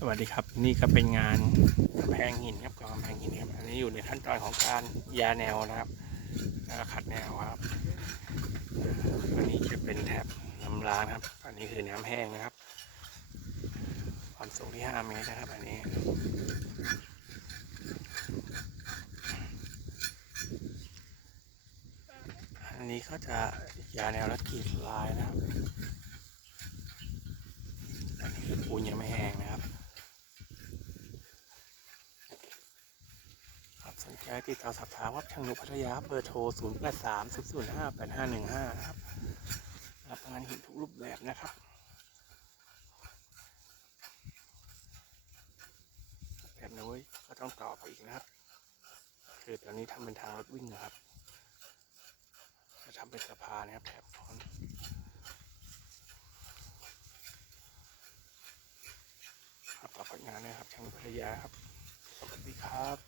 สวัสดีครับ นี่ก็เป็นงานกำแพงหินครับกองกำแพงหินครับอันนี้อยู่ในขั้นตอนของการยาแนวนะครับขัดแนวครับอันนี้จะเป็นแถบน้ำล้างครับ อันนี้คือน้ำแห้งนะครับความสูงที่5เมตรนะครับ อันนี้อันนี้ก็จะยาแนวและกรีดลายนะครับ อันนี้คือปูนยังไม่แห้งนะ ครับครับสนใจติดต่อสอบถามว่าช่างนุพัทยาเบอร์โทร 0 8 3 0 0 5 8 5 1 5ครับ รับงานหินทุกรูปแบบนะครับ แบบนี้เว้ยก็ต้องต่อไปอีกนะครับ คือตอนนี้ทำเป็นทางรถวิ่งนะครับ จะทำเป็นสะพานนะครับแถบซ้อนครับต่อผลงานนะครับช่างนุพัทยาครับ สวัสดีครับ